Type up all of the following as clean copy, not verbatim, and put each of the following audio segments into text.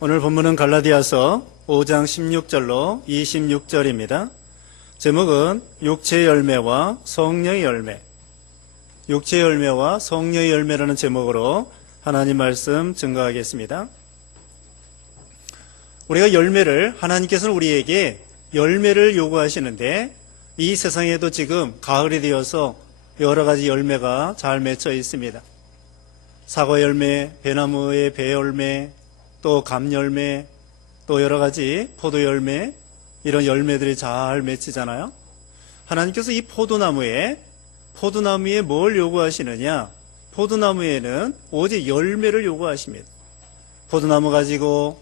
오늘 본문은 갈라디아서 5장 16절로 26절입니다. 제목은 육체의 열매와 성령의 열매, 육체의 열매와 성령의 열매라는 제목으로 하나님 말씀 증거하겠습니다. 우리가 하나님께서는 우리에게 열매를 요구하시는데, 이 세상에도 지금 가을이 되어서 여러 가지 열매가 잘 맺혀 있습니다. 사과 열매, 배나무의 배 열매, 또 감 열매, 또 여러 가지 포도 열매, 이런 열매들이 잘 맺히잖아요. 하나님께서 이 포도나무에 뭘 요구하시느냐? 포도나무에는 오직 열매를 요구하십니다. 포도나무 가지고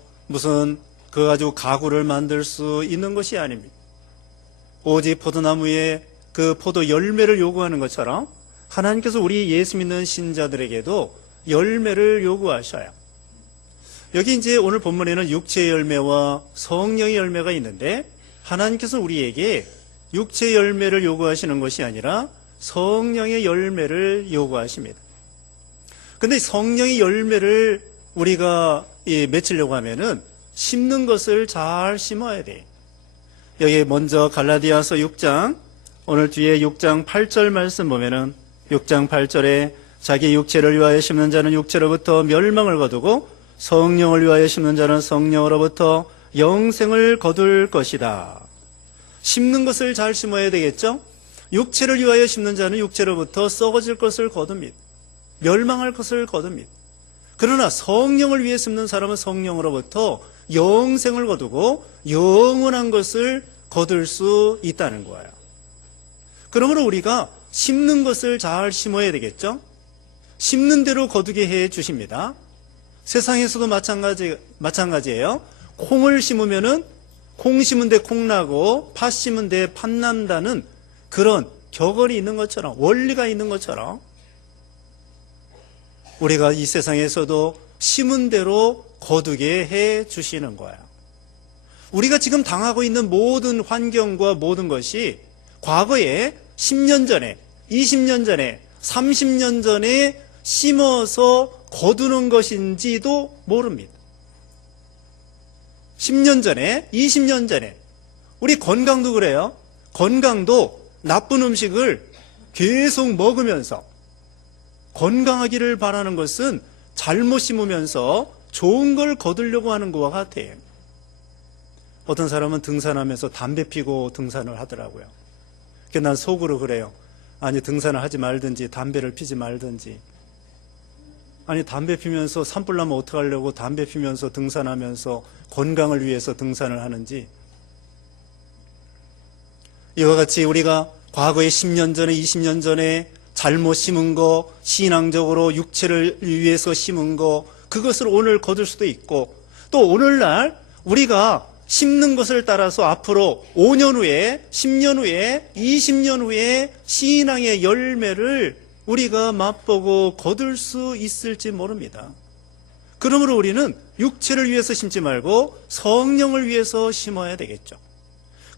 그거 가지고 가구를 만들 수 있는 것이 아닙니다. 오직 포도나무에 그 포도 열매를 요구하는 것처럼 하나님께서 우리 예수 믿는 신자들에게도 열매를 요구하셔요. 여기 이제 오늘 본문에는 육체의 열매와 성령의 열매가 있는데, 하나님께서는 우리에게 육체의 열매를 요구하시는 것이 아니라 성령의 열매를 요구하십니다. 근데 성령의 열매를 우리가 맺으려고 하면은 심는 것을 잘 심어야 돼요. 여기 먼저 갈라디아서 6장, 오늘 뒤에 6장 8절 말씀 보면은 6장 8절에 자기 육체를 위하여 심는 자는 육체로부터 멸망을 거두고 성령을 위하여 심는 자는 성령으로부터 영생을 거둘 것이다. 심는 것을 잘 심어야 되겠죠? 육체를 위하여 심는 자는 육체로부터 썩어질 것을 거둡니다. 멸망할 것을 거둡니다. 그러나 성령을 위해 심는 사람은 성령으로부터 영생을 거두고 영원한 것을 거둘 수 있다는 거예요. 그러므로 우리가 심는 것을 잘 심어야 되겠죠? 심는 대로 거두게 해 주십니다. 세상에서도 마찬가지예요. 콩을 심으면은 콩 심은 데 콩 나고 팥 심은 데 팥 난다는 그런 격언이 있는 것처럼, 원리가 있는 것처럼, 우리가 이 세상에서도 심은 대로 거두게 해 주시는 거예요. 우리가 지금 당하고 있는 모든 환경과 모든 것이 과거에 10년 전에, 20년 전에, 30년 전에 심어서 거두는 것인지도 모릅니다. 10년 전에, 20년 전에. 우리 건강도 그래요. 건강도 나쁜 음식을 계속 먹으면서 건강하기를 바라는 것은 잘못 심으면서 좋은 걸 거두려고 하는 것과 같아요. 어떤 사람은 등산하면서 담배 피고 등산을 하더라고요. 난 속으로 그래요. 아니, 등산을 하지 말든지 담배를 피지 말든지. 아니, 담배 피면서 산불 나면 어떡하려고 담배 피면서 등산하면서 건강을 위해서 등산을 하는지. 이와 같이 우리가 과거에 10년 전에, 20년 전에 잘못 심은 거, 신앙적으로 육체를 위해서 심은 거, 그것을 오늘 거둘 수도 있고, 또 오늘날 우리가 심는 것을 따라서 앞으로 5년 후에, 10년 후에, 20년 후에 신앙의 열매를 우리가 맛보고 거둘 수 있을지 모릅니다. 그러므로 우리는 육체를 위해서 심지 말고 성령을 위해서 심어야 되겠죠.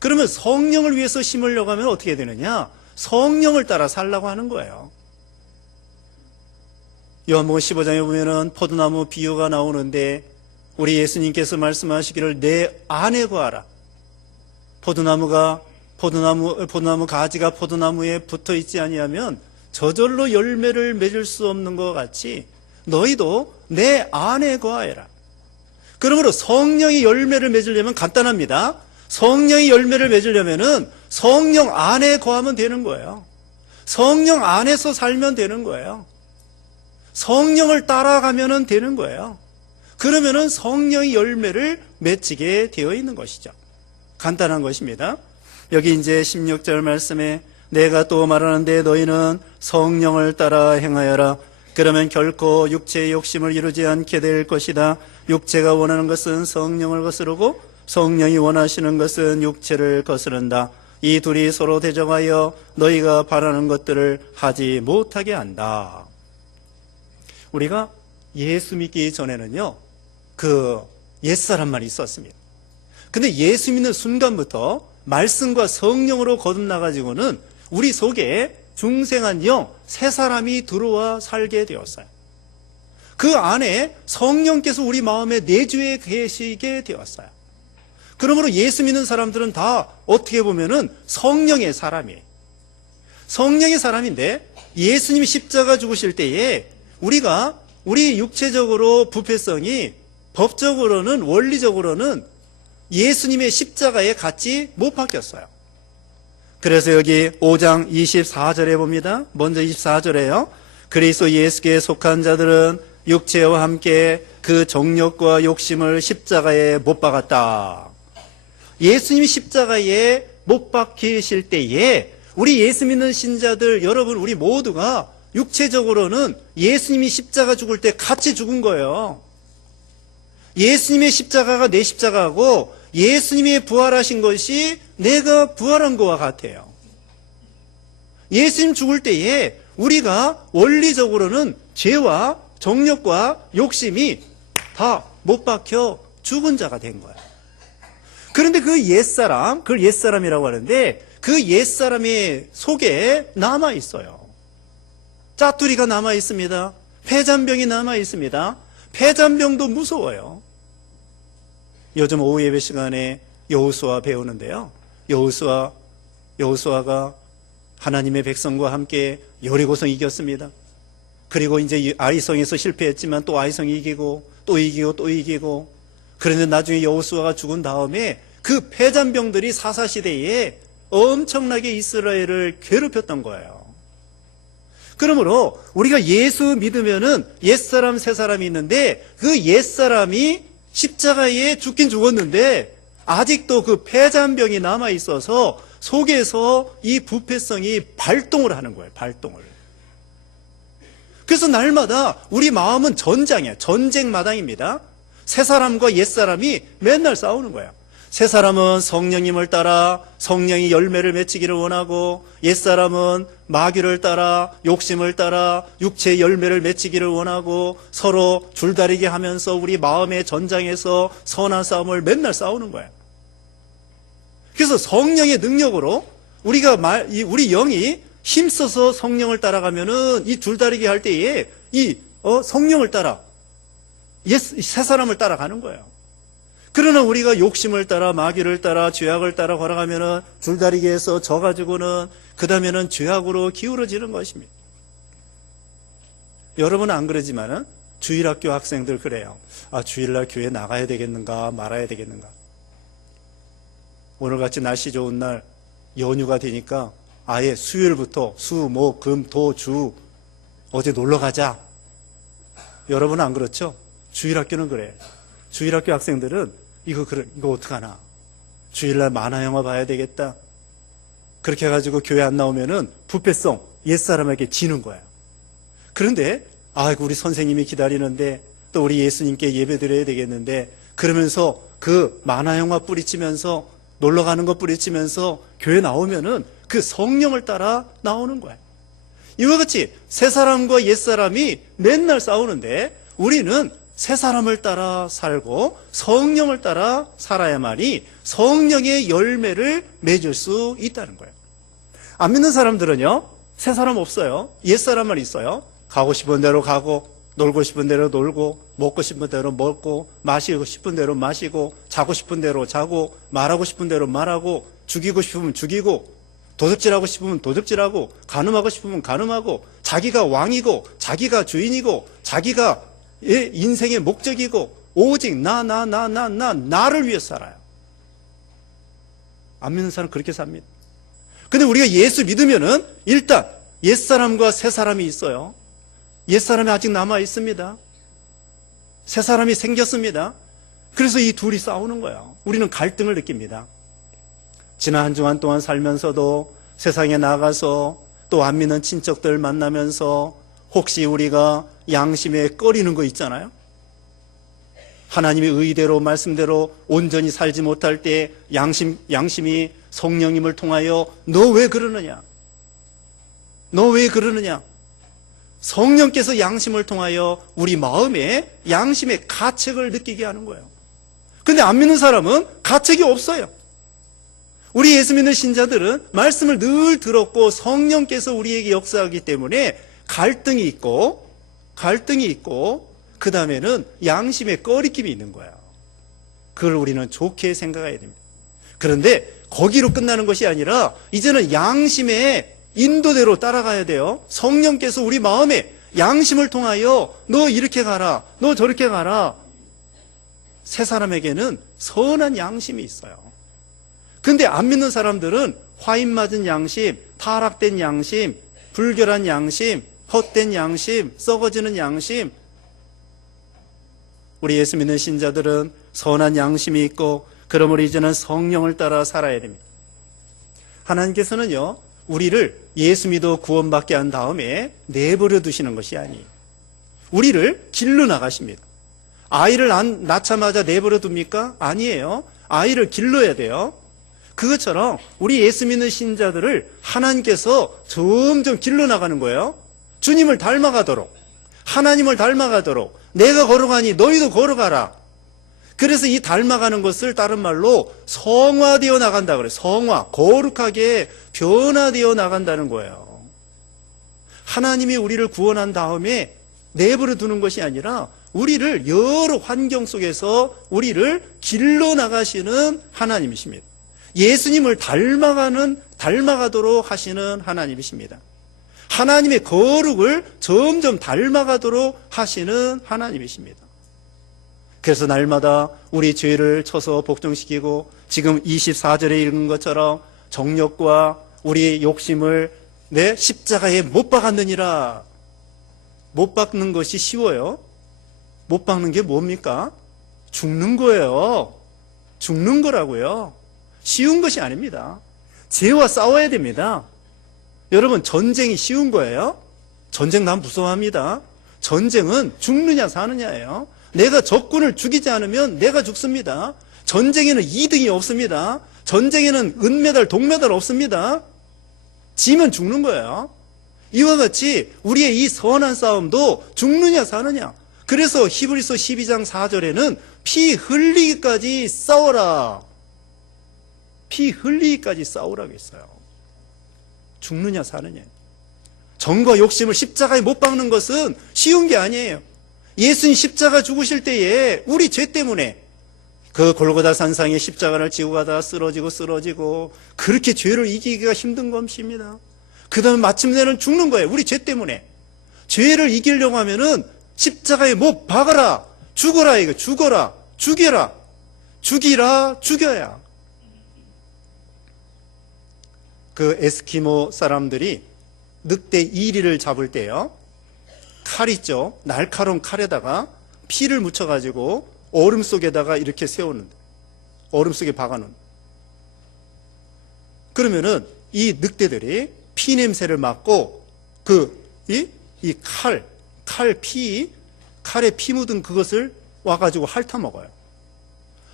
그러면 성령을 위해서 심으려고 하면 어떻게 되느냐? 성령을 따라 살라고 하는 거예요. 요한복음 15장에 보면은 포도나무 비유가 나오는데, 우리 예수님께서 말씀하시기를 내 안에 거하라. 포도나무 가지가 포도나무에 붙어 있지 아니하면 저절로 열매를 맺을 수 없는 것 같이 너희도 내 안에 거하여라. 그러므로 성령이 열매를 맺으려면 간단합니다. 성령이 열매를 맺으려면은 성령 안에 거하면 되는 거예요. 성령 안에서 살면 되는 거예요. 성령을 따라가면 되는 거예요. 그러면은 성령의 열매를 맺히게 되어 있는 것이죠. 간단한 것입니다. 여기 이제 16절 말씀에 내가 또 말하는데 너희는 성령을 따라 행하여라. 그러면 결코 육체의 욕심을 이루지 않게 될 것이다. 육체가 원하는 것은 성령을 거스르고 성령이 원하시는 것은 육체를 거스른다. 이 둘이 서로 대적하여 너희가 바라는 것들을 하지 못하게 한다. 우리가 예수 믿기 전에는요, 그 옛사람만 있었습니다. 근데 예수 믿는 순간부터 말씀과 성령으로 거듭나가지고는 우리 속에 중생한 영, 새 사람이 들어와 살게 되었어요. 그 안에 성령께서 우리 마음에 내주해 계시게 되었어요. 그러므로 예수 믿는 사람들은 다 어떻게 보면은 성령의 사람이에요. 성령의 사람인데 예수님이 십자가 죽으실 때에 우리 육체적으로 부패성이 법적으로는 원리적으로는 예수님의 십자가에 같이 못 박혔어요. 그래서 여기 5장 24절에 봅니다. 먼저 24절에요. 그리스도 예수께 속한 자들은 육체와 함께 그 정욕과 욕심을 십자가에 못 박았다. 예수님이 십자가에 못 박히실 때에 우리 예수 믿는 신자들 여러분 우리 모두가 육체적으로는 예수님이 십자가 죽을 때 같이 죽은 거예요. 예수님의 십자가가 내 십자가고 예수님이 부활하신 것이 내가 부활한 것과 같아요. 예수님 죽을 때에 우리가 원리적으로는 죄와 정욕과 욕심이 다 못 박혀 죽은 자가 된 거예요. 그런데 그 옛사람, 그걸 옛사람이라고 하는데 그 옛사람의 속에 남아 있어요. 짜투리가 남아 있습니다. 폐잔병이 남아 있습니다. 폐잔병도 무서워요. 요즘 오후 예배 시간에 여호수아 배우는데요. 여호수아가 하나님의 백성과 함께 여리고성 이겼습니다. 그리고 이제 아이성에서 실패했지만 또 아이성이 이기고 또 이기고 그런데 나중에 여호수아가 죽은 다음에 그 폐잔병들이 사사시대에 엄청나게 이스라엘을 괴롭혔던 거예요. 그러므로 우리가 예수 믿으면은 옛사람 새사람이 있는데 그 옛사람이 십자가에 죽긴 죽었는데 아직도 그 폐잔병이 남아 있어서 속에서 이 부패성이 발동을 하는 거예요. 발동을. 그래서 날마다 우리 마음은 전장이에요. 전쟁 마당입니다. 새사람과 옛사람이 맨날 싸우는 거예요. 새사람은 성령님을 따라 성령이 열매를 맺히기를 원하고 옛사람은 마귀를 따라 욕심을 따라 육체의 열매를 맺히기를 원하고 서로 줄다리기 하면서 우리 마음의 전장에서 선한 싸움을 맨날 싸우는 거예요. 그래서 성령의 능력으로 우리 영이 힘써서 성령을 따라가면은 이 줄다리기 할 때에 성령을 따라 새사람을 따라가는 거예요. 그러나 우리가 욕심을 따라 마귀를 따라 죄악을 따라 걸어가면은 줄다리기에서 져가지고는 그 다음에는 죄악으로 기울어지는 것입니다. 여러분은 안 그러지만은 주일학교 학생들 그래요. 주일날 교회 나가야 되겠는가 말아야 되겠는가. 오늘같이 날씨 좋은 날 연휴가 되니까 아예 수요일부터 수, 목, 금, 토, 주 어디 놀러 가자. 여러분은 안 그렇죠? 주일학교는 그래. 주일학교 학생들은 이거 어떡하나. 주일날 만화영화 봐야 되겠다. 그렇게 해가지고 교회 안 나오면은 부패성, 옛사람에게 지는 거야. 그런데, 우리 선생님이 기다리는데, 또 우리 예수님께 예배 드려야 되겠는데, 그러면서 그 만화영화 뿌리치면서, 놀러 가는 거 뿌리치면서 교회 나오면은 그 성령을 따라 나오는 거야. 이와 같이 새 사람과 옛 사람이 맨날 싸우는데 우리는 새 사람을 따라 살고 성령을 따라 살아야만이 성령의 열매를 맺을 수 있다는 거예요. 안 믿는 사람들은요, 새 사람 없어요. 옛 사람만 있어요. 가고 싶은 대로 가고, 놀고 싶은 대로 놀고, 먹고 싶은 대로 먹고, 마시고 싶은 대로 마시고, 자고 싶은 대로 자고, 말하고 싶은 대로 말하고, 죽이고 싶으면 죽이고, 도둑질하고 싶으면 도둑질하고, 간음하고 싶으면 간음하고, 자기가 왕이고, 자기가 주인이고, 자기가 인생의 목적이고, 오직 나를 위해 살아요. 안 믿는 사람은 그렇게 삽니다. 근데 우리가 예수 믿으면은 일단 옛사람과 새사람이 있어요. 옛사람이 아직 남아 있습니다. 새사람이 생겼습니다. 그래서 이 둘이 싸우는 거예요. 우리는 갈등을 느낍니다. 지난 한 주간 동안 살면서도 세상에 나가서 또 안 믿는 친척들 만나면서 혹시 우리가 양심에 꺼리는 거 있잖아요. 하나님의 의대로 말씀대로 온전히 살지 못할 때 양심이 성령님을 통하여 너 왜 그러느냐? 너 왜 그러느냐? 성령께서 양심을 통하여 우리 마음에 양심의 가책을 느끼게 하는 거예요. 근데 안 믿는 사람은 가책이 없어요. 우리 예수 믿는 신자들은 말씀을 늘 들었고 성령께서 우리에게 역사하기 때문에 갈등이 있고 그 다음에는 양심의 꺼리낌이 있는 거야. 그걸 우리는 좋게 생각해야 됩니다. 그런데 거기로 끝나는 것이 아니라 이제는 양심의 인도대로 따라가야 돼요. 성령께서 우리 마음에 양심을 통하여 너 이렇게 가라, 너 저렇게 가라. 새 사람에게는 선한 양심이 있어요. 근데 안 믿는 사람들은 화인 맞은 양심, 타락된 양심, 불결한 양심, 헛된 양심, 썩어지는 양심. 우리 예수 믿는 신자들은 선한 양심이 있고 그러므로 이제는 성령을 따라 살아야 됩니다. 하나님께서는요, 우리를 예수 믿어 구원받게 한 다음에 내버려 두시는 것이 아니에요. 우리를 길러 나가십니다. 아이를 낳자마자 내버려 둡니까? 아니에요. 아이를 길러야 돼요. 그것처럼 우리 예수 믿는 신자들을 하나님께서 점점 길러 나가는 거예요. 주님을 닮아가도록, 하나님을 닮아가도록 내가 걸어가니 너희도 걸어가라. 그래서 이 닮아가는 것을 다른 말로 성화되어 나간다 그래요. 성화, 거룩하게 변화되어 나간다는 거예요. 하나님이 우리를 구원한 다음에 내버려 두는 것이 아니라 우리를 여러 환경 속에서 우리를 길러 나가시는 하나님이십니다. 예수님을 닮아가도록 하시는 하나님이십니다. 하나님의 거룩을 점점 닮아가도록 하시는 하나님이십니다. 그래서 날마다 우리 죄를 쳐서 복종시키고 지금 24절에 읽은 것처럼 정욕과 우리 욕심을 내 십자가에 못 박았느니라. 못 박는 것이 쉬워요. 못 박는 게 뭡니까? 죽는 거예요. 죽는 거라고요. 쉬운 것이 아닙니다. 죄와 싸워야 됩니다. 여러분, 전쟁이 쉬운 거예요? 전쟁 난 무서워합니다. 전쟁은 죽느냐 사느냐예요. 내가 적군을 죽이지 않으면 내가 죽습니다. 전쟁에는 2등이 없습니다. 전쟁에는 은메달, 동메달 없습니다. 지면 죽는 거예요. 이와 같이 우리의 이 선한 싸움도 죽느냐 사느냐. 그래서 히브리서 12장 4절에는 피 흘리기까지 싸워라. 피 흘리기까지 싸우라고 했어요. 죽느냐 사느냐. 정과 욕심을 십자가에 못 박는 것은 쉬운 게 아니에요. 예수님 십자가 죽으실 때에 우리 죄 때문에 그 골고다 산상에 십자가를 지고 가다가 쓰러지고 그렇게 죄를 이기기가 힘든 것입니다. 그 다음에 마침내는 죽는 거예요. 우리 죄 때문에. 죄를 이기려고 하면은 십자가에 못 박아라. 죽어라 이거. 죽어라. 죽여라. 죽이라. 죽여야. 그 에스키모 사람들이 늑대 이리를 잡을 때요. 칼 있죠. 날카로운 칼에다가 피를 묻혀가지고 얼음 속에다가 이렇게 세우는데, 얼음 속에 박아놓은. 그러면은 이 늑대들이 피 냄새를 맡고 이 칼에 피 묻은 그것을 와가지고 핥아 먹어요.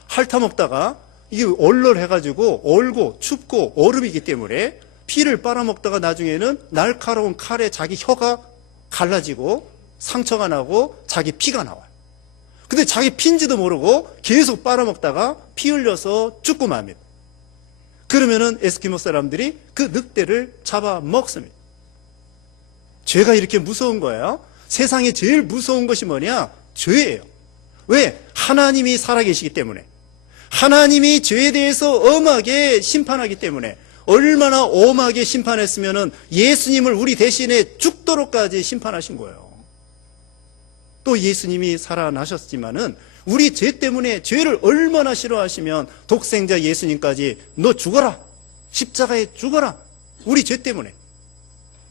핥아 먹다가 이게 얼얼해가지고 얼고 춥고 얼음이기 때문에 피를 빨아먹다가 나중에는 날카로운 칼에 자기 혀가 갈라지고 상처가 나고 자기 피가 나와요. 근데 자기 피인지도 모르고 계속 빨아먹다가 피 흘려서 죽고 맙니다. 그러면은 에스키모 사람들이 그 늑대를 잡아먹습니다. 죄가 이렇게 무서운 거예요. 세상에 제일 무서운 것이 뭐냐? 죄예요. 왜? 하나님이 살아계시기 때문에. 하나님이 죄에 대해서 엄하게 심판하기 때문에. 얼마나 엄하게 심판했으면은 예수님을 우리 대신에 죽도록까지 심판하신 거예요. 또 예수님이 살아나셨지만은 우리 죄 때문에 죄를 얼마나 싫어하시면 독생자 예수님까지 너 죽어라. 십자가에 죽어라. 우리 죄 때문에.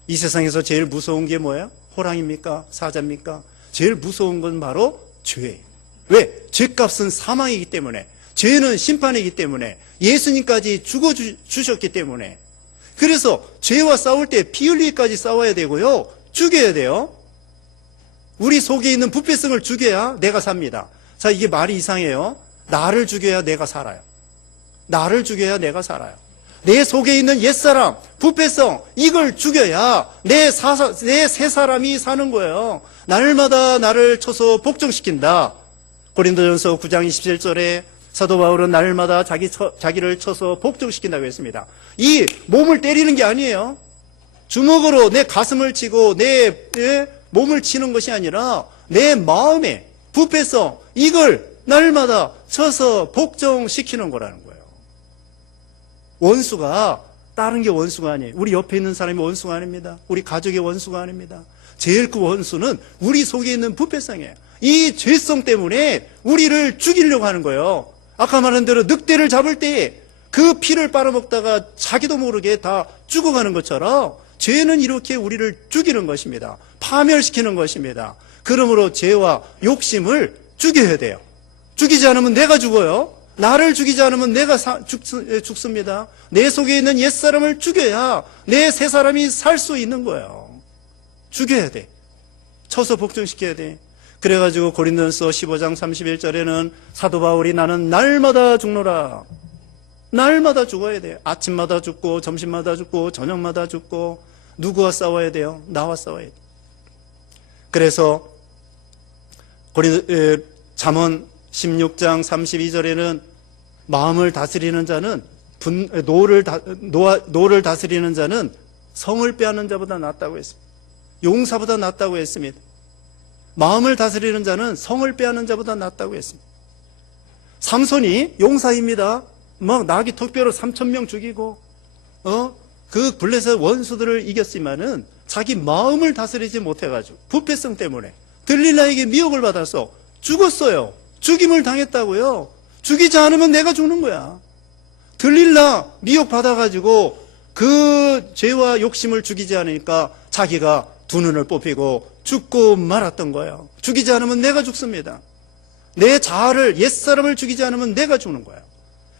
이 세상에서 제일 무서운 게 뭐예요? 호랑입니까? 사자입니까? 제일 무서운 건 바로 죄예요. 왜? 죄값은 사망이기 때문에. 죄는 심판이기 때문에. 예수님까지 죽어주셨기 때문에. 그래서 죄와 싸울 때 피 흘리기까지 싸워야 되고요. 죽여야 돼요. 우리 속에 있는 부패성을 죽여야 내가 삽니다. 자, 이게 말이 이상해요. 나를 죽여야 내가 살아요. 나를 죽여야 내가 살아요. 내 속에 있는 옛사람, 부패성, 이걸 죽여야 내 새 사람이 사는 거예요. 날마다 나를 쳐서 복종시킨다. 고린도전서 9장 27절에 사도 바울은 날마다 자기를 쳐서 복종시킨다고 했습니다. 이 몸을 때리는 게 아니에요. 주먹으로 내 가슴을 치고 내 몸을 치는 것이 아니라 내 마음의 부패성, 이걸 날마다 쳐서 복종시키는 거라는 거예요. 원수가 다른 게 원수가 아니에요. 우리 옆에 있는 사람이 원수가 아닙니다. 우리 가족의 원수가 아닙니다. 제일 큰 원수는 우리 속에 있는 부패성이에요. 이 죄성 때문에 우리를 죽이려고 하는 거예요. 아까 말한 대로 늑대를 잡을 때 그 피를 빨아먹다가 자기도 모르게 다 죽어가는 것처럼 죄는 이렇게 우리를 죽이는 것입니다. 파멸시키는 것입니다. 그러므로 죄와 욕심을 죽여야 돼요. 죽이지 않으면 내가 죽어요. 나를 죽이지 않으면 내가 죽습니다. 내 속에 있는 옛사람을 죽여야 내 새 사람이 살 수 있는 거예요. 죽여야 돼. 쳐서 복종시켜야 돼. 그래가지고 고린도전서 15장 31절에는 사도 바울이 나는 날마다 죽노라. 날마다 죽어야 돼요. 아침마다 죽고 점심마다 죽고 저녁마다 죽고 누구와 싸워야 돼요? 나와 싸워야 돼요. 그래서 잠언 16장 32절에는 마음을 다스리는 자는 노를 다스리는 자는 성을 빼앗는 자보다 낫다고 했습니다. 용사보다 낫다고 했습니다. 마음을 다스리는 자는 성을 빼앗는 자보다 낫다고 했습니다. 삼손이 용사입니다. 막 나귀 턱뼈로 3,000명 죽이고 그 블레셋 원수들을 이겼지만은 자기 마음을 다스리지 못해가지고 부패성 때문에 들릴라에게 미혹을 받아서 죽었어요. 죽임을 당했다고요. 죽이지 않으면 내가 죽는 거야. 들릴라 미혹 받아가지고 그 죄와 욕심을 죽이지 않으니까 자기가 두 눈을 뽑히고 죽고 말았던 거예요. 죽이지 않으면 내가 죽습니다. 내 자아를, 옛사람을 죽이지 않으면 내가 죽는 거예요.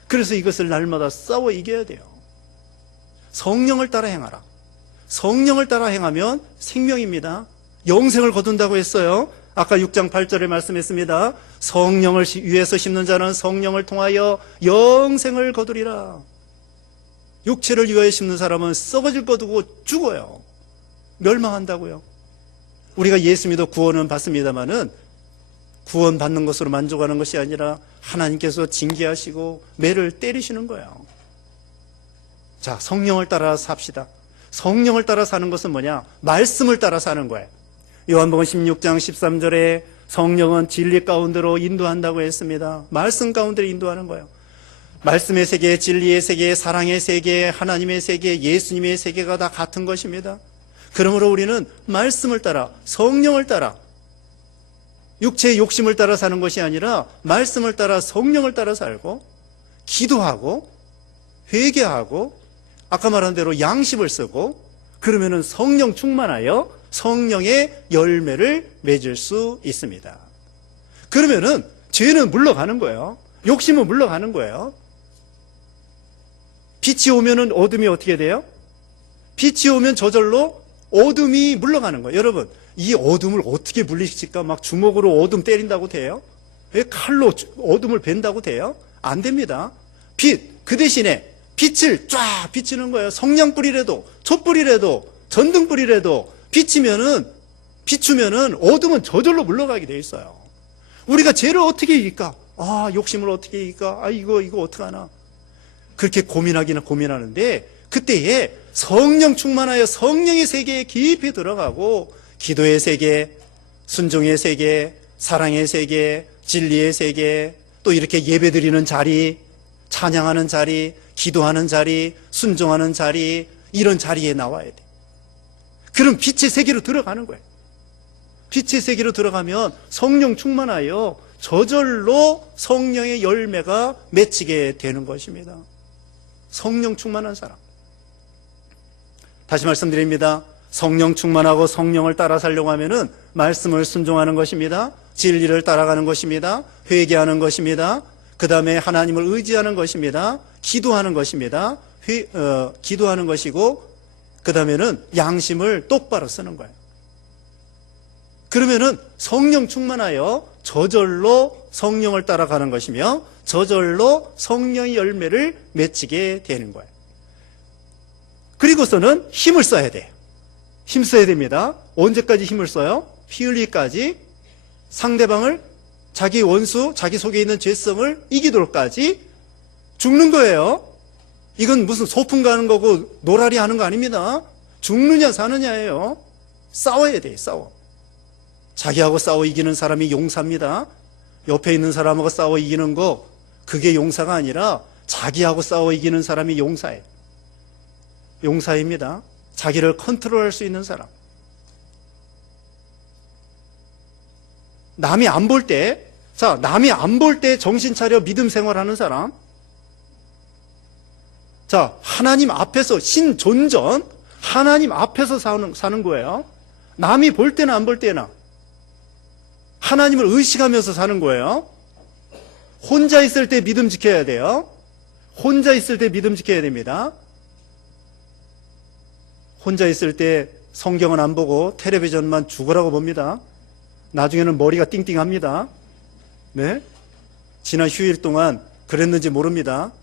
그래서 이것을 날마다 싸워 이겨야 돼요. 성령을 따라 행하라. 성령을 따라 행하면 생명입니다. 영생을 거둔다고 했어요. 아까 6장 8절에 말씀했습니다. 성령을 위해서 심는 자는 성령을 통하여 영생을 거두리라. 육체를 위하여 심는 사람은 썩어질 거 두고 죽어요. 멸망한다고요. 우리가 예수 믿어 구원은 받습니다마는 구원 받는 것으로 만족하는 것이 아니라 하나님께서 징계하시고 매를 때리시는 거예요. 자, 성령을 따라 삽시다. 성령을 따라 사는 것은 뭐냐? 말씀을 따라 사는 거예요. 요한복음 16장 13절에 성령은 진리 가운데로 인도한다고 했습니다. 말씀 가운데로 인도하는 거예요. 말씀의 세계, 진리의 세계, 사랑의 세계, 하나님의 세계, 예수님의 세계가 다 같은 것입니다. 그러므로 우리는 말씀을 따라, 성령을 따라, 육체의 욕심을 따라 사는 것이 아니라 말씀을 따라 성령을 따라 살고 기도하고 회개하고 아까 말한 대로 양심을 쓰고 그러면은 성령 충만하여 성령의 열매를 맺을 수 있습니다. 그러면은 죄는 물러가는 거예요. 욕심은 물러가는 거예요. 빛이 오면은 어둠이 어떻게 돼요? 빛이 오면 저절로 어둠이 물러가는 거예요. 여러분, 이 어둠을 어떻게 물리칠까? 막 주먹으로 어둠 때린다고 돼요? 왜 칼로 어둠을 벤다고 돼요? 안 됩니다. 빛, 그 대신에 빛을 쫙 비치는 거예요. 성냥불이라도, 촛불이라도, 전등불이라도 비추면은 어둠은 저절로 물러가게 돼 있어요. 우리가 죄를 어떻게 이길까? 욕심을 어떻게 이길까? 이거 어떡하나? 그렇게 고민하는데 그때에 성령 충만하여 성령의 세계에 깊이 들어가고 기도의 세계, 순종의 세계, 사랑의 세계, 진리의 세계, 또 이렇게 예배드리는 자리, 찬양하는 자리, 기도하는 자리, 순종하는 자리, 이런 자리에 나와야 돼. 그럼 빛의 세계로 들어가는 거예요. 빛의 세계로 들어가면 성령 충만하여 저절로 성령의 열매가 맺히게 되는 것입니다. 성령 충만한 사람. 다시 말씀드립니다. 성령 충만하고 성령을 따라 살려고 하면은 말씀을 순종하는 것입니다. 진리를 따라가는 것입니다. 회개하는 것입니다. 그 다음에 하나님을 의지하는 것입니다. 기도하는 것입니다. 기도하는 것이고 그 다음에는 양심을 똑바로 쓰는 거예요. 그러면은 성령 충만하여 저절로 성령을 따라가는 것이며 저절로 성령의 열매를 맺히게 되는 거예요. 그리고서는 힘을 써야 돼요. 힘 써야 됩니다. 언제까지 힘을 써요? 피 흘리기까지 상대방을 자기 원수, 자기 속에 있는 죄성을 이기도록까지 죽는 거예요. 이건 무슨 소풍 가는 거고 노라리 하는 거 아닙니다. 죽느냐 사느냐예요. 싸워야 돼요. 싸워. 자기하고 싸워 이기는 사람이 용사입니다. 옆에 있는 사람하고 싸워 이기는 거, 그게 용사가 아니라 자기하고 싸워 이기는 사람이 용사예요. 용사입니다. 자기를 컨트롤할 수 있는 사람. 남이 안 볼 때, 남이 안 볼 때 정신 차려 믿음 생활하는 사람. 하나님 앞에서 신존전, 하나님 앞에서 사는 거예요. 남이 볼 때나 안 볼 때나 하나님을 의식하면서 사는 거예요. 혼자 있을 때 믿음 지켜야 돼요. 혼자 있을 때 믿음 지켜야 됩니다. 혼자 있을 때 성경은 안 보고 텔레비전만 죽으라고 봅니다. 나중에는 머리가 띵띵합니다. 네? 지난 휴일 동안 그랬는지 모릅니다.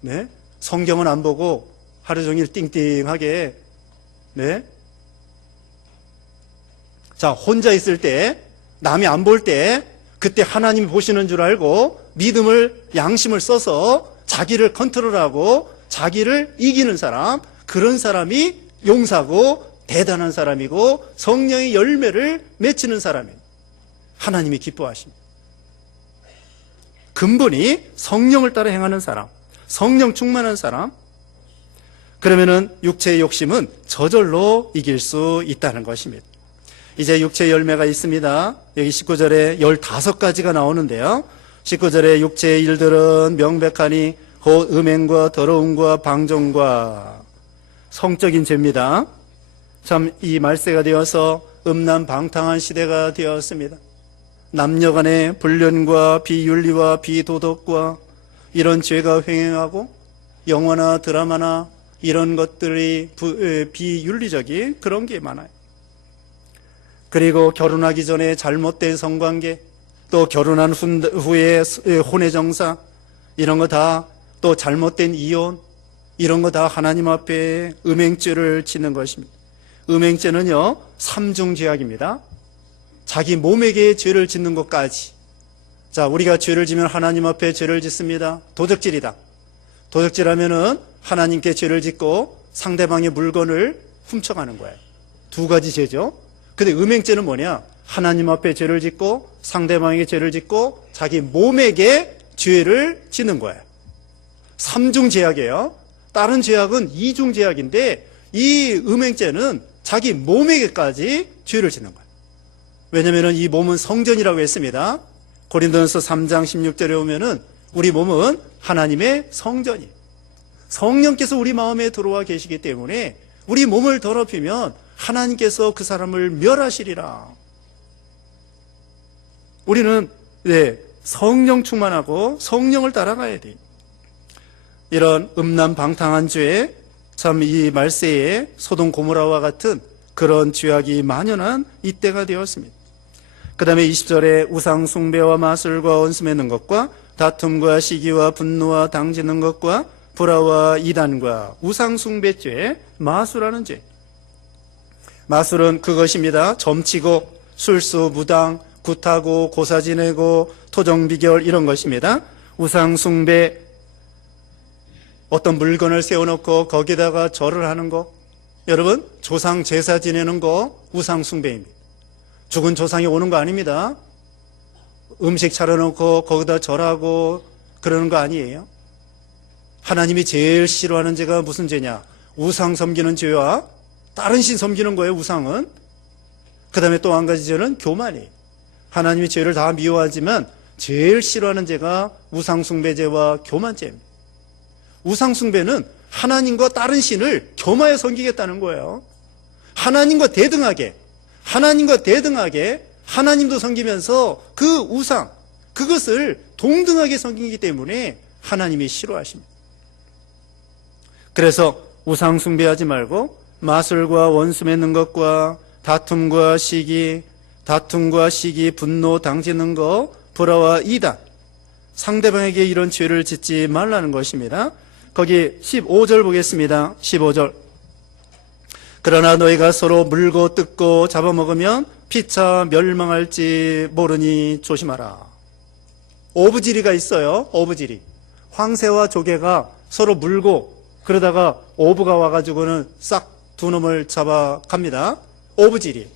네? 성경은 안 보고 하루 종일 띵띵하게. 네? 혼자 있을 때, 남이 안 볼 때, 그때 하나님이 보시는 줄 알고 믿음을, 양심을 써서 자기를 컨트롤하고 자기를 이기는 사람, 그런 사람이 용사고 대단한 사람이고 성령의 열매를 맺히는 사람이에요. 하나님이 기뻐하십니다. 근본이 성령을 따라 행하는 사람, 성령 충만한 사람. 그러면은 육체의 욕심은 저절로 이길 수 있다는 것입니다. 이제 육체의 열매가 있습니다. 여기 19절에 15가지가 나오는데요. 19절에 육체의 일들은 명백하니 곧 음행과 더러움과 방종과 성적인 죄입니다. 참 이 말세가 되어서 음란방탕한 시대가 되었습니다. 남녀간의 불륜과 비윤리와 비도덕과 이런 죄가 횡행하고 영화나 드라마나 이런 것들이 비윤리적인 그런 게 많아요. 그리고 결혼하기 전에 잘못된 성관계, 또 결혼한 후에 혼외정사, 이런 거 다, 또 잘못된 이혼, 이런 거 다 하나님 앞에 음행죄를 짓는 것입니다. 음행죄는요, 삼중죄악입니다. 자기 몸에게 죄를 짓는 것까지. 우리가 죄를 지면 하나님 앞에 죄를 짓습니다. 도적질이다. 도적질하면은 하나님께 죄를 짓고 상대방의 물건을 훔쳐가는 거예요. 두 가지 죄죠. 근데 음행죄는 뭐냐? 하나님 앞에 죄를 짓고 상대방에게 죄를 짓고 자기 몸에게 죄를 짓는 거예요. 삼중죄악이에요. 다른 죄악은 이중죄악인데 이 음행죄는 자기 몸에게까지 죄를 짓는 거예요. 왜냐하면 이 몸은 성전이라고 했습니다. 고린도전서 3장 16절에 오면은 우리 몸은 하나님의 성전이에요. 성령께서 우리 마음에 들어와 계시기 때문에 우리 몸을 더럽히면 하나님께서 그 사람을 멸하시리라. 우리는 성령 충만하고 성령을 따라가야 돼요. 이런 음란방탕한 죄, 참 이 말세에 소돔 고모라와 같은 그런 죄악이 만연한 이때가 되었습니다. 그 다음에 20절에 우상 숭배와 마술과 원수 맺는 것과 다툼과 시기와 분노와 당지는 것과 불화와 이단과 우상 숭배죄, 마술하는 죄. 마술은 그것입니다. 점치고 술수, 무당, 굿하고 고사 지내고 토정비결 이런 것입니다. 우상 숭배, 어떤 물건을 세워놓고 거기다가 절을 하는 거. 여러분, 조상 제사 지내는 거 우상 숭배입니다. 죽은 조상이 오는 거 아닙니다. 음식 차려놓고 거기다 절하고 그러는 거 아니에요. 하나님이 제일 싫어하는 죄가 무슨 죄냐? 우상 섬기는 죄와 다른 신 섬기는 거예요, 우상은. 그 다음에 또 한 가지 죄는 교만이에요. 하나님이 죄를 다 미워하지만 제일 싫어하는 죄가 우상 숭배죄와 교만죄입니다. 우상 숭배는 하나님과 다른 신을 겸하여 섬기겠다는 거예요. 하나님과 대등하게 하나님도 섬기면서 그 우상, 그것을 동등하게 섬기기 때문에 하나님이 싫어하십니다. 그래서 우상 숭배하지 말고 마술과 원수 맺는 것과 다툼과 시기, 분노, 당지는 것, 불화와 이단, 상대방에게 이런 죄를 짓지 말라는 것입니다. 거기 15절 보겠습니다. 15절. 그러나 너희가 서로 물고 뜯고 잡아먹으면 피차 멸망할지 모르니 조심하라. 어부지리가 있어요. 어부지리. 황새와 조개가 서로 물고 그러다가 어부가 와가지고는 싹 두 놈을 잡아갑니다. 어부지리.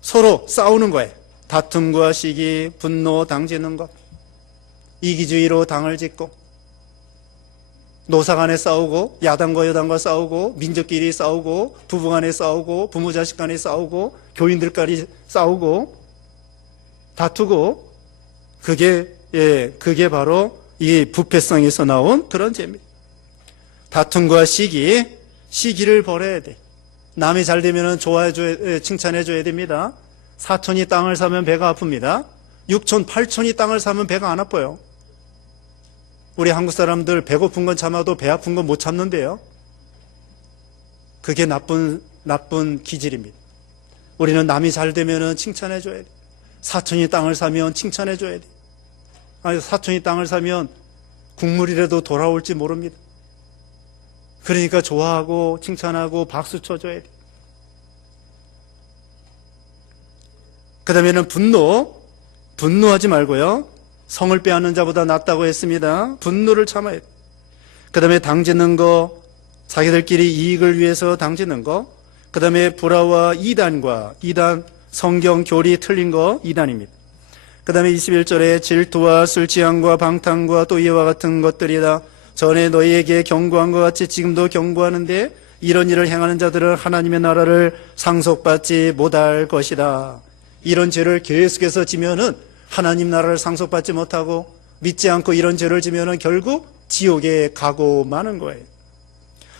서로 싸우는 거예요. 다툼과 시기, 분노, 당지는 것. 이기주의로 당을 짓고, 노사 간에 싸우고, 야당과 여당과 싸우고, 민족끼리 싸우고, 부부 간에 싸우고, 부모 자식 간에 싸우고, 교인들끼리 싸우고, 다투고, 그게 바로 이 부패성에서 나온 그런 죄입니다. 다툼과 시기를 버려야 돼. 남이 잘 되면 칭찬해줘야 됩니다. 사촌이 땅을 사면 배가 아픕니다. 6촌, 8촌이 땅을 사면 배가 안 아파요. 우리 한국 사람들 배고픈 건 참아도 배 아픈 건 못 참는데요. 그게 나쁜 기질입니다. 우리는 남이 잘 되면 칭찬해줘야 돼. 사촌이 땅을 사면 칭찬해줘야 돼. 아니, 사촌이 땅을 사면 국물이라도 돌아올지 모릅니다. 그러니까 좋아하고 칭찬하고 박수 쳐줘야 돼. 그 다음에는 분노하지 말고요. 성을 빼앗는 자보다 낫다고 했습니다. 분노를 참아야 돼. 그 다음에 당짓는 거, 자기들끼리 이익을 위해서 당짓는 거. 그 다음에 불화와 이단, 성경 교리 틀린 거 이단입니다. 그 다음에 21절에 질투와 술 취함과 방탕과 또 이와 같은 것들이다. 전에 너희에게 경고한 것 같이 지금도 경고하는데 이런 일을 행하는 자들은 하나님의 나라를 상속받지 못할 것이다. 이런 죄를 계속해서 지면은 하나님 나라를 상속받지 못하고 믿지 않고 이런 죄를 지면은 결국 지옥에 가고 마는 거예요.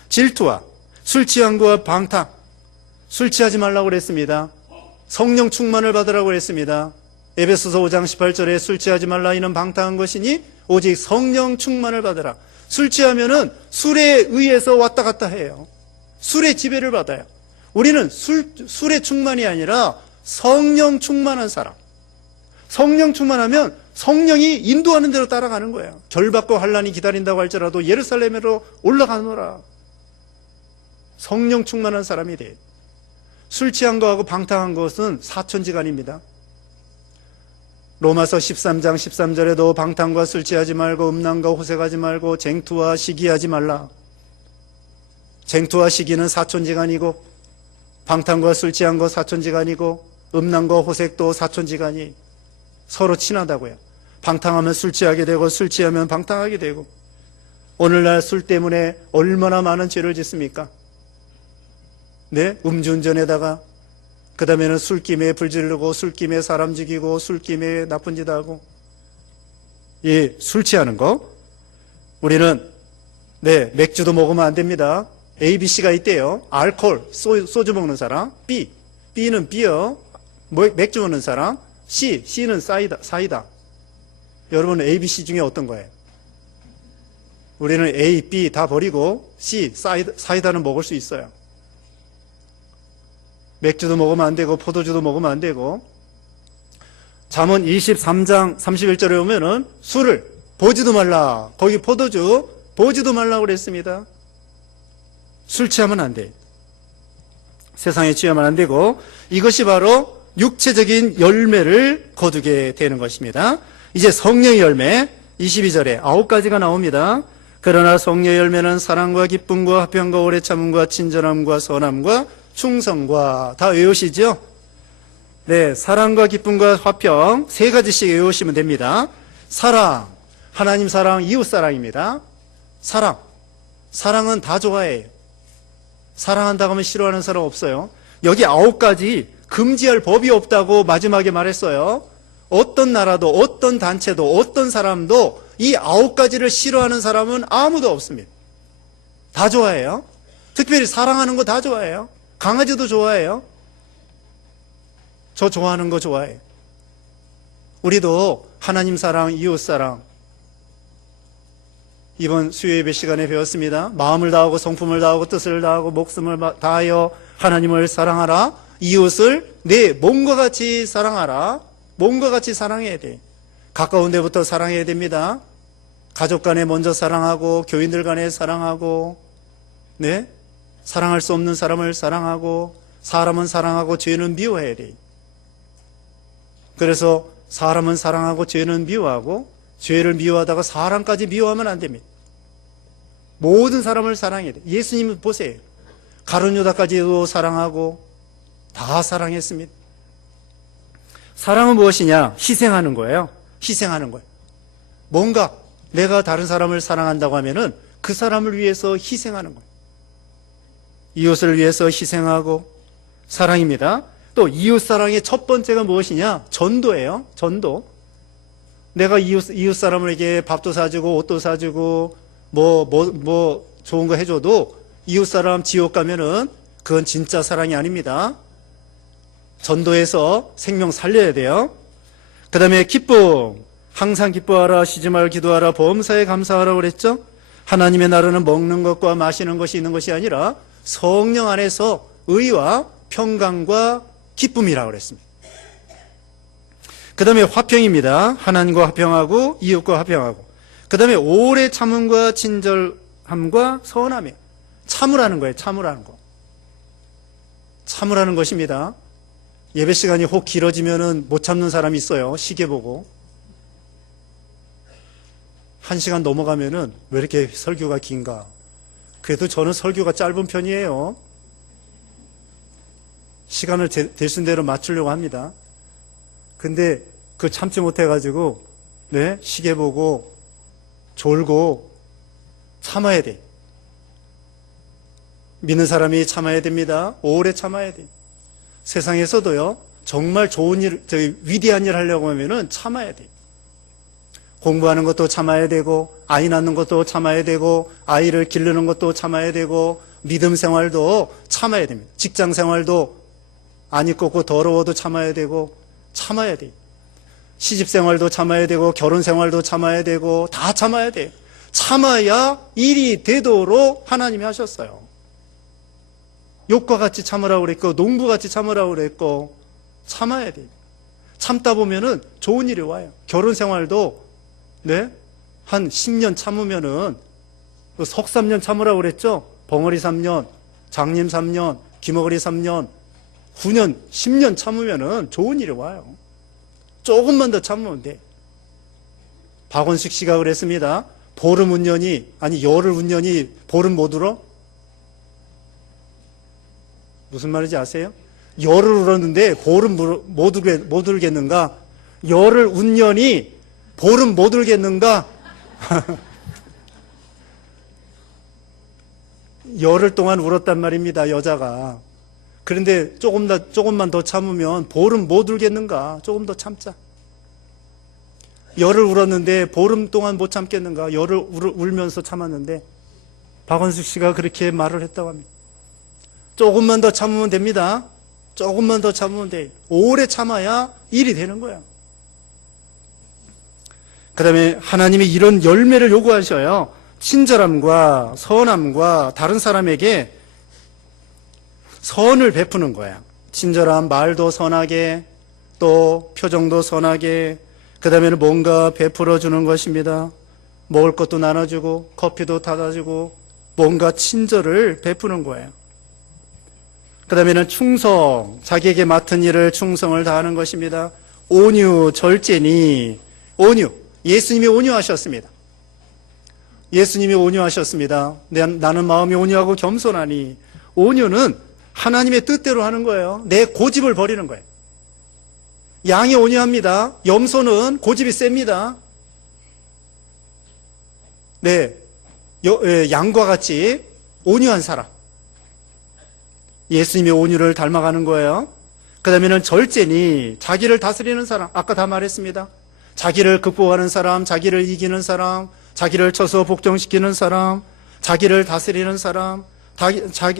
질투와 술 취함과 방탕. 술 취하지 말라고 그랬습니다. 성령 충만을 받으라고 그랬습니다. 에베소서 5장 18절에 술 취하지 말라 이는 방탕한 것이니 오직 성령 충만을 받으라. 술 취하면은 술에 의해서 왔다 갔다 해요. 술의 지배를 받아요. 우리는 술의 충만이 아니라 성령 충만한 사람. 성령 충만하면 성령이 인도하는 대로 따라가는 거예요. 결받고 환난이 기다린다고 할지라도 예루살렘으로 올라가노라. 성령 충만한 사람이 돼. 술 취한 거하고 방탕한 것은 사천지간입니다. 로마서 13장 13절에도 방탕과 술 취하지 말고 음란과 호색하지 말고 쟁투와 시기하지 말라. 쟁투와 시기는 사촌지간이고 방탕과 술 취한 거 사촌지간이고 음란과 호색도 사촌지간이 서로 친하다고요. 방탕하면 술 취하게 되고 술 취하면 방탕하게 되고 오늘날 술 때문에 얼마나 많은 죄를 짓습니까? 네, 음주운전에다가 그 다음에는 술김에 불지르고 술김에 사람 죽이고 술김에 나쁜 짓 하고 이 술 취하는 거 우리는 네 맥주도 먹으면 안 됩니다. A, B, C가 있대요. 알코올 소주 먹는 사람, B는 비어 맥주 먹는 사람, C는 사이다. 여러분 A, B, C 중에 어떤 거예요? 우리는 A, B 다 버리고 C 사이다는 먹을 수 있어요. 맥주도 먹으면 안 되고 포도주도 먹으면 안 되고 잠언 23장 31절에 오면은 술을 보지도 말라. 거기 포도주 보지도 말라고 그랬습니다. 술 취하면 안 돼. 세상에 취하면 안 되고 이것이 바로 육체적인 열매를 거두게 되는 것입니다. 이제 성령의 열매 22절에 9가지가 나옵니다. 그러나 성령의 열매는 사랑과 기쁨과 화평과 오래 참음과 친절함과 선함과 충성과 다 외우시죠? 네, 사랑과 기쁨과 화평 세 가지씩 외우시면 됩니다. 사랑, 하나님 사랑, 이웃 사랑입니다. 사랑은 다 좋아해요. 사랑한다고 하면 싫어하는 사람 없어요. 여기 9가지 금지할 법이 없다고 마지막에 말했어요. 어떤 나라도 어떤 단체도 어떤 사람도 이 9가지를 싫어하는 사람은 아무도 없습니다. 다 좋아해요. 특별히 사랑하는 거 다 좋아해요. 강아지도 좋아해요. 저 좋아하는 거 좋아해요. 우리도 하나님 사랑, 이웃 사랑 이번 수요예배 시간에 배웠습니다. 마음을 다하고 성품을 다하고 뜻을 다하고 목숨을 다하여 하나님을 사랑하라. 이웃을 내 몸과 같이 사랑하라. 몸과 같이 사랑해야 돼. 가까운 데부터 사랑해야 됩니다. 가족 간에 먼저 사랑하고 교인들 간에 사랑하고 네? 사랑할 수 없는 사람을 사랑하고 사람은 사랑하고 죄는 미워해야 돼. 그래서 사람은 사랑하고 죄는 미워하고 죄를 미워하다가 사람까지 미워하면 안 됩니다. 모든 사람을 사랑해야 돼. 예수님 보세요. 가룟 유다까지도 사랑하고 다 사랑했습니다. 사랑은 무엇이냐? 희생하는 거예요. 희생하는 거예요. 뭔가 내가 다른 사람을 사랑한다고 하면은 그 사람을 위해서 희생하는 거예요. 이웃을 위해서 희생하고 사랑입니다. 또 이웃 사랑의 첫 번째가 무엇이냐? 전도예요. 전도. 내가 이웃 사람에게 밥도 사주고 옷도 사주고 뭐 좋은 거 해줘도 이웃 사람 지옥 가면은 그건 진짜 사랑이 아닙니다. 전도해서 생명 살려야 돼요. 그 다음에 기쁨. 항상 기뻐하라, 쉬지 말고 기도하라, 범사에 감사하라 그랬죠? 하나님의 나라는 먹는 것과 마시는 것이 있는 것이 아니라 성령 안에서 의와 평강과 기쁨이라고 그랬습니다. 그 다음에 화평입니다. 하나님과 화평하고 이웃과 화평하고. 그 다음에 오래 참음과 친절함과 선함이에요. 참으라는 거예요. 참으라는 거. 참으라는 것입니다. 예배 시간이 혹 길어지면은 못 참는 사람이 있어요. 시계 보고. 1시간 넘어가면은 왜 이렇게 설교가 긴가? 그래도 저는 설교가 짧은 편이에요. 시간을 되신 대로 맞추려고 합니다. 근데 그 참지 못해가지고, 네, 시계 보고, 졸고, 참아야 돼. 믿는 사람이 참아야 됩니다. 오래 참아야 돼. 세상에서도요, 정말 좋은 일, 위대한 일 하려고 하면은 참아야 돼. 공부하는 것도 참아야 되고, 아이 낳는 것도 참아야 되고, 아이를 기르는 것도 참아야 되고, 믿음 생활도 참아야 됩니다. 직장 생활도 안 입고 더러워도 참아야 되고, 참아야 돼. 시집 생활도 참아야 되고, 결혼 생활도 참아야 되고, 다 참아야 돼. 참아야 일이 되도록 하나님이 하셨어요. 욕과 같이 참으라고 그랬고, 농부같이 참으라고 그랬고, 참아야 돼. 참다 보면은 좋은 일이 와요. 결혼 생활도, 네? 한 10년 참으면은, 석 3년 참으라고 그랬죠? 벙어리 3년, 장님 3년, 귀머거리 3년, 9년, 10년 참으면은 좋은 일이 와요. 조금만 더 참으면 돼. 박원식 씨가 그랬습니다. 보름 운년이, 아니, 열흘 운년이 보름 못 울어? 무슨 말인지 아세요? 열을 울었는데 보름 못 울겠는가? 열을 운년이 보름 못 울겠는가? 열흘 동안 울었단 말입니다, 여자가. 그런데 조금만 더 참으면 보름 못 울겠는가? 조금 더 참자. 열을 울었는데 보름 동안 못 참겠는가? 열을 울면서 참았는데 박원숙 씨가 그렇게 말을 했다고 합니다. 조금만 더 참으면 됩니다. 조금만 더 참으면 돼. 오래 참아야 일이 되는 거야. 그 다음에 하나님이 이런 열매를 요구하셔요. 친절함과 선함과 다른 사람에게 선을 베푸는 거야. 친절함, 말도 선하게, 또 표정도 선하게, 그 다음에는 뭔가 베풀어 주는 것입니다. 먹을 것도 나눠주고, 커피도 타다주고, 뭔가 친절을 베푸는 거예요. 그 다음에는 충성, 자기에게 맡은 일을 충성을 다하는 것입니다. 온유, 절제니, 온유, 예수님이 온유하셨습니다. 예수님이 온유하셨습니다. 나는 마음이 온유하고 겸손하니, 온유는 하나님의 뜻대로 하는 거예요. 내 고집을 버리는 거예요. 양이 온유합니다. 염소는 고집이 셉니다. 네, 양과 같이 온유한 사람. 예수님의 온유를 닮아가는 거예요. 그 다음에는 절제니, 자기를 다스리는 사람. 아까 다 말했습니다. 자기를 극복하는 사람, 자기를 이기는 사람, 자기를 쳐서 복종시키는 사람, 자기를 다스리는 사람,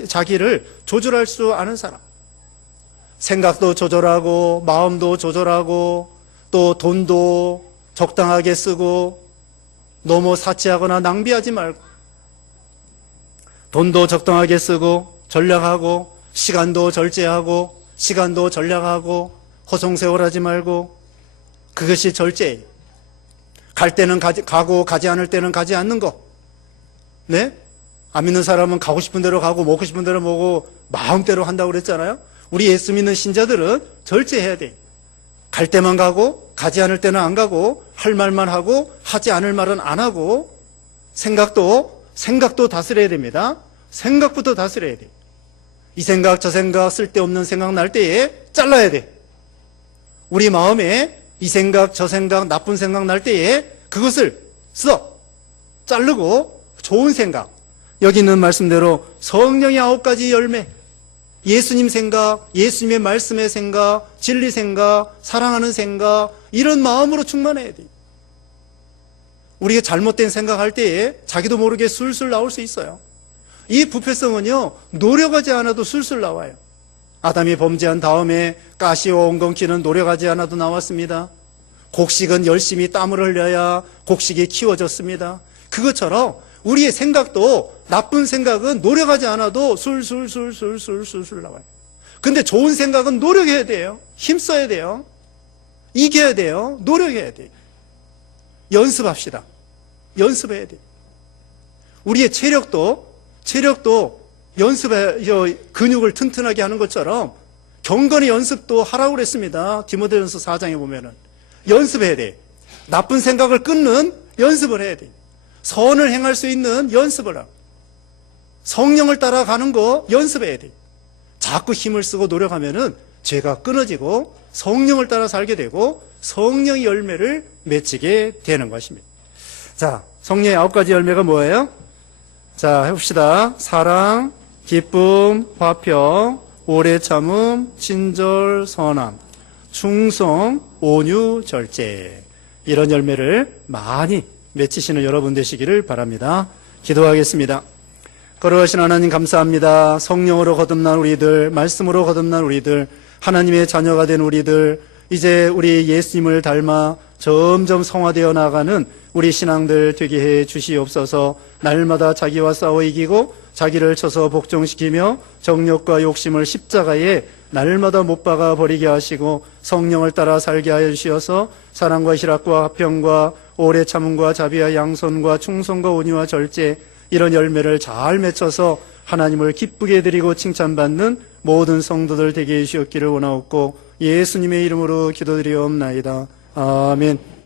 자기를 조절할 수 아는 사람. 생각도 조절하고, 마음도 조절하고, 또 돈도 적당하게 쓰고, 너무 사치하거나 낭비하지 말고, 돈도 적당하게 쓰고, 전략하고, 시간도 절제하고, 시간도 전략하고, 허송세월하지 말고, 그것이 절제예요. 갈 때는 가고, 가지 않을 때는 가지 않는 거. 네? 안 믿는 사람은 가고 싶은 대로 가고, 먹고 싶은 대로 먹고, 마음대로 한다고 그랬잖아요? 우리 예수 믿는 신자들은 절제해야 돼. 갈 때만 가고, 가지 않을 때는 안 가고, 할 말만 하고, 하지 않을 말은 안 하고, 생각도 다스려야 됩니다. 생각부터 다스려야 돼. 이 생각, 저 생각, 쓸데없는 생각 날 때에 잘라야 돼. 우리 마음에 이 생각 저 생각 나쁜 생각 날 때에 그것을 자르고 좋은 생각, 여기 있는 말씀대로 성령의 9가지 열매, 예수님 생각, 예수님의 말씀의 생각, 진리 생각, 사랑하는 생각, 이런 마음으로 충만해야 돼요. 우리가 잘못된 생각할 때에 자기도 모르게 술술 나올 수 있어요. 이 부패성은요, 노력하지 않아도 술술 나와요. 아담이 범죄한 다음에 가시와 엉겅퀴는 노력하지 않아도 나왔습니다. 곡식은 열심히 땀을 흘려야 곡식이 키워졌습니다. 그것처럼 우리의 생각도, 나쁜 생각은 노력하지 않아도 술술 나와요. 근데 좋은 생각은 노력해야 돼요. 힘써야 돼요. 이겨야 돼요. 노력해야 돼요. 연습합시다. 연습해야 돼요. 우리의 체력도 근육을 튼튼하게 하는 것처럼 경건의 연습도 하라고 그랬습니다. 디모데전서 4장에 보면은. 연습해야 돼. 나쁜 생각을 끊는 연습을 해야 돼. 선을 행할 수 있는 연습을 하고, 성령을 따라가는 거 연습해야 돼. 자꾸 힘을 쓰고 노력하면은 죄가 끊어지고 성령을 따라 살게 되고 성령의 열매를 맺히게 되는 것입니다. 자, 성령의 9가지 열매가 뭐예요? 자, 해봅시다. 사랑, 기쁨, 화평, 오래 참음, 친절, 선함, 충성, 온유, 절제. 이런 열매를 많이 맺히시는 여러분 되시기를 바랍니다. 기도하겠습니다. 거룩하신 하나님 감사합니다. 성령으로 거듭난 우리들, 말씀으로 거듭난 우리들, 하나님의 자녀가 된 우리들, 이제 우리 예수님을 닮아 점점 성화되어 나가는 우리 신앙들 되게 해 주시옵소서. 날마다 자기와 싸워 이기고 자기를 쳐서 복종시키며 정욕과 욕심을 십자가에 날마다 못 박아 버리게 하시고 성령을 따라 살게 하여 주시어서 사랑과 희락과 화평과 오래 참음과 자비와 양손과 충성과 온유와 절제, 이런 열매를 잘 맺혀서 하나님을 기쁘게 드리고 칭찬받는 모든 성도들 되게 해주시옵기를 원하옵고 예수님의 이름으로 기도드리옵나이다. 아멘.